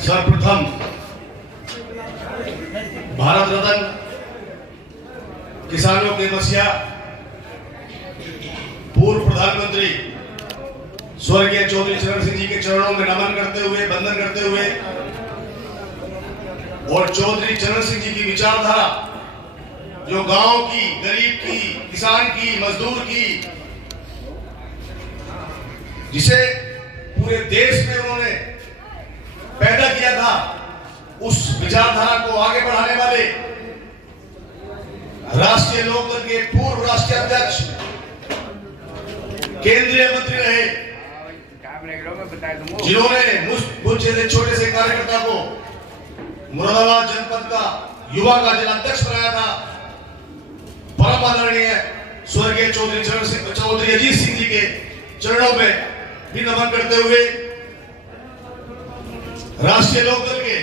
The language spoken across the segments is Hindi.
सर्वप्रथम भारत रत्न किसानों के मसीहा पूर्व प्रधानमंत्री स्वर्गीय चौधरी चरण सिंह जी के चरणों में नमन करते हुए, वंदन करते हुए और चौधरी चरण सिंह जी की विचारधारा जो गांव की, गरीब की, किसान की, मजदूर की, जिसे पूरे देश में उन्होंने पैदा किया था, उस विचारधारा को आगे बढ़ाने वाले राष्ट्रीय लोकदल के पूर्व राष्ट्रीय अध्यक्ष, केंद्रीय मंत्री रहे, जिन्होंने मुझ जैसे छोटे से कार्यकर्ता को मुरादाबाद जनपद का युवा का जिलाध्यक्ष बनाया था, परम आदरणीय स्वर्गीय चौधरी अजीत सिंह जी के चरणों में भी नमन करते हुए राष्ट्रीय लोकदल के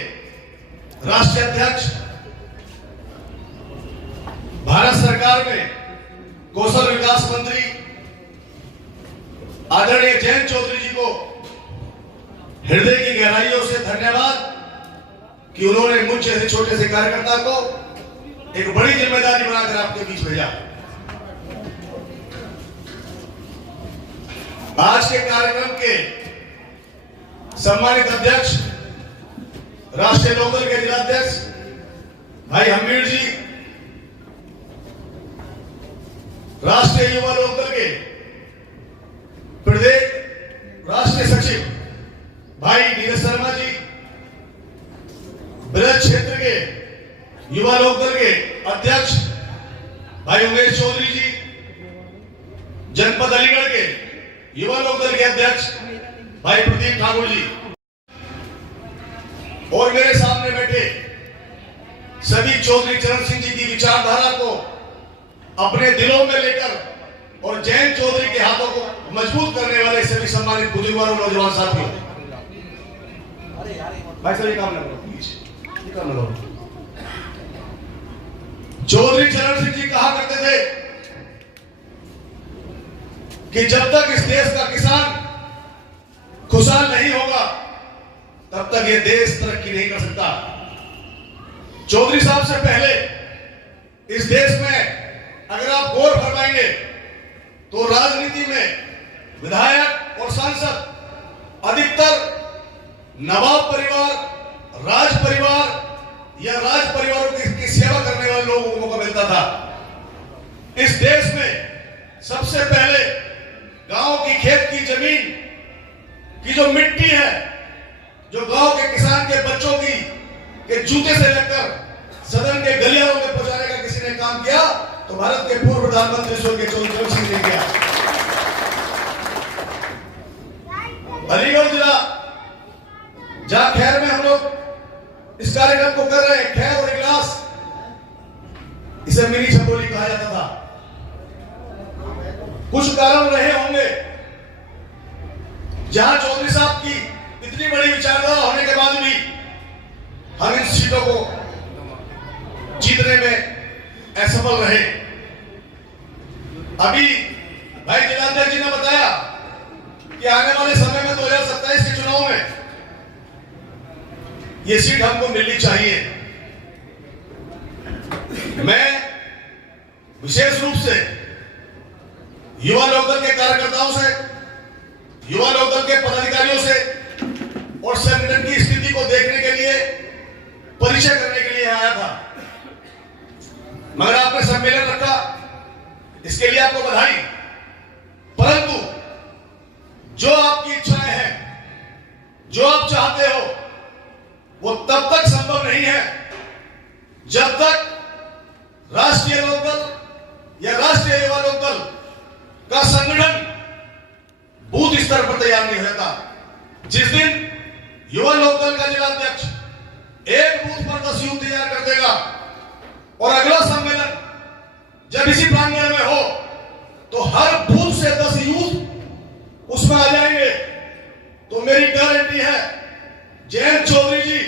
राष्ट्रीय अध्यक्ष, भारत सरकार में कौशल विकास मंत्री आदरणीय जयंत चौधरी जी को हृदय की गहराइयों से धन्यवाद कि उन्होंने मुझ जैसे छोटे से कार्यकर्ता को एक बड़ी जिम्मेदारी बनाकर आपके बीच भेजा। आज के कार्यक्रम के सम्मानित अध्यक्ष, राष्ट्रीय लोकदल के जिलाध्यक्ष भाई हमीर जी, राष्ट्रीय युवा लोकदल के प्रदेश राष्ट्रीय सचिव भाई नीरज शर्मा जी, ब्रज क्षेत्र के युवा लोकदल के अध्यक्ष भाई उमेश चौधरी जी, जनपद अलीगढ़ के युवा लोकदल के अध्यक्ष भाई प्रदीप ठाकुर जी और मेरे सामने बैठे सभी चौधरी चरण सिंह जी की विचारधारा को अपने दिलों में लेकर और जयंत चौधरी के हाथों को मजबूत करने वाले सभी सम्मानित बुजुर्गों और नौजवान साथियों, भाई सभी काम लगा। चौधरी चरण सिंह जी कहा करते थे कि जब तक इस देश का किसान खुशहाल नहीं होगा तब तक ये देश तरक्की नहीं कर सकता। चौधरी साहब से पहले इस देश में अगर आप गौर फरमाएंगे तो राजनीति में विधायक और सांसद अधिकतर नवाब परिवार, राज परिवार या राज परिवारों की सेवा करने वाले लोगों को मौका मिलता था। इस देश में सबसे पहले गांव की खेत की जमीन की जो मिट्टी है, जो गांव के किसान के बच्चों के जूते से लेकर सदन के गलियारों में पहुंचाने का किसी ने काम किया तो भारत के पूर्व प्रधानमंत्री स्वर्गीय चौधरी चरण सिंह ने किया। अलीगढ़ जिला जहां खैर में हम लोग इस कार्यक्रम को कर रहे हैं, खैर और इगलास, इसे मिनी छपौली कहा जाता था। कुछ कारण रहे होंगे जहां चौधरी साहब की इतनी बड़ी विचारधारा होने के बाद भी हम इन सीटों को जीतने में असफल रहे। अभी भाई जिलाध्यक्ष जी ने बताया कि आने वाले समय में 2027 के चुनाव में ये सीट हमको मिलनी चाहिए। मैं विशेष रूप से युवा लोकदल के कार्यकर्ताओं से, युवा लोकदल के पदाधिकारियों से और संगठन की स्थिति को देखने के लिए, परिचय करने के लिए आया था, मगर आपने सम्मेलन रखा, इसके लिए आपको बधाई। परंतु जो आपकी इच्छाएं हैं, जो आप चाहते हो, वो तब तक संभव नहीं है जब तक राष्ट्रीय लोकदल या राष्ट्रीय युवा लोकदल का संगठन बूथ स्तर पर तैयार नहीं होता। जिस दिन युवा लोकदल का जिलाध्यक्ष एक बूथ पर 10 यूथ तैयार कर देगा और अगला सम्मेलन जब इसी प्रांगण में हो तो हर बूथ से 10 यूथ उसमें आ जाएंगे, तो मेरी गारंटी है जयंत चौधरी जी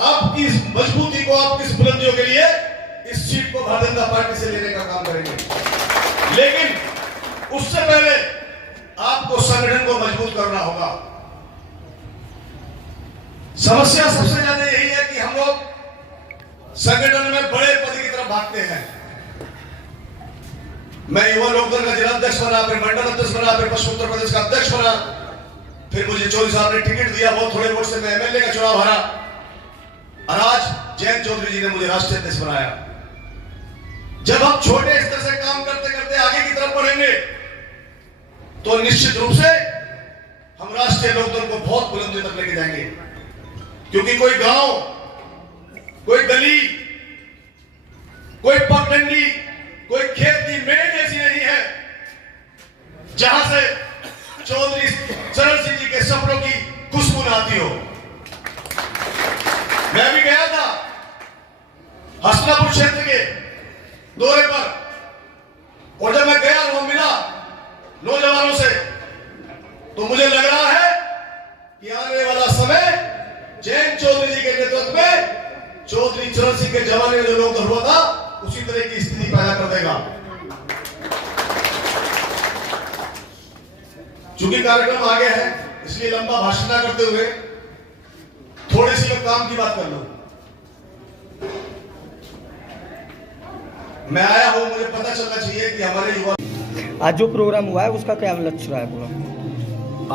आपकी इस मजबूती को, आपकी इस बुलंदियों के लिए इस सीट को भारतीय जनता पार्टी से लेने का काम करेंगे। लेकिन उससे पहले आपको संगठन समस्या सबसे ज्यादा यही है कि हम लोग संगठन में बड़े पद की तरफ भागते हैं। मैं युवा लोकदल का जिला अध्यक्ष बना, फिर मंडल अध्यक्ष बना, फिर पश्चिम उत्तर प्रदेश का अध्यक्ष बना, फिर मुझे 24 साल ने टिकट दिया, बहुत थोड़े वोट से मैं एमएलए का चुनाव हारा, और आज जयंत चौधरी जी ने मुझे राष्ट्रीय अध्यक्ष बनाया। जब हम छोटे स्तर से काम करते करते आगे की तरफ बढ़ेंगे तो निश्चित रूप से हम राष्ट्रीय लोकदल को बहुत बुलंदी तक लेके जाएंगे, क्योंकि कोई गांव, कोई गली, कोई पगडंडी, कोई खेत की मेड़ ऐसी नहीं है जहां से चौधरी चरण सिंह जी के सपनों की खुशबू न आती हो। मैं भी गया था हसनापुर क्षेत्र के दौरे पर, और जब मैं गया वहां मिला नौजवानों से, तो मुझे लग रहा है कि आने वाला समय जयंत चौधरी जी के नेतृत्व में चौधरी चरण सिंह के जमाने में जो लोकदल हुआ था उसी तरह की स्थिति पैदा कर देगा। चूंकि कार्यक्रम आगे है इसलिए लंबा भाषण न करते हुए थोड़ी सी मैं काम की बात कर लूं। मैं आया हूं, मुझे पता चलना चाहिए कि हमारे युवा। आज जो प्रोग्राम हुआ है उसका क्या लक्ष्य रहा है पूरा?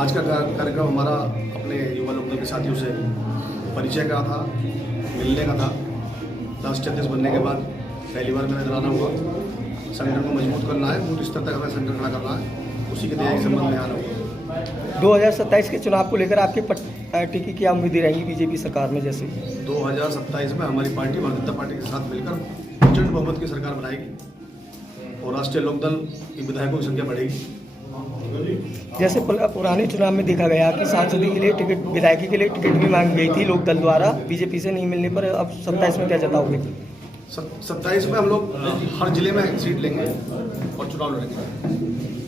आज का कार्यक्रम हमारा अपने युवा लोकदल के साथियों से परिचय का था, मिलने का था। राष्ट्रीय अध्यक्ष बनने के बाद पहली बार मैंने नजराना हुआ। संगठन को मजबूत करना है, बूथ स्तर तक हमें संगठन खड़ा करना है, उसी के तैयारी संबंध में आना होगा। 2027 के चुनाव को लेकर आपकी पार्टी की क्या उम्मीदें रहेंगी बीजेपी सरकार में? जैसे 2027 में हमारी पार्टी भारतीय जनता पार्टी के साथ मिलकर प्रचंड बहुमत की सरकार बनाएगी और राष्ट्रीय लोकदल की विधायकों की संख्या बढ़ेगी। जैसे पुराने चुनाव में देखा गया कि सांसदी के लिए टिकट, विधायकी के लिए टिकट भी मांगी गई थी लोकदल द्वारा, बीजेपी से नहीं मिलने पर अब 27 में क्या जताओगे? 27 में हम लोग हर जिले में सीट लेंगे और चुनाव लड़ेंगे।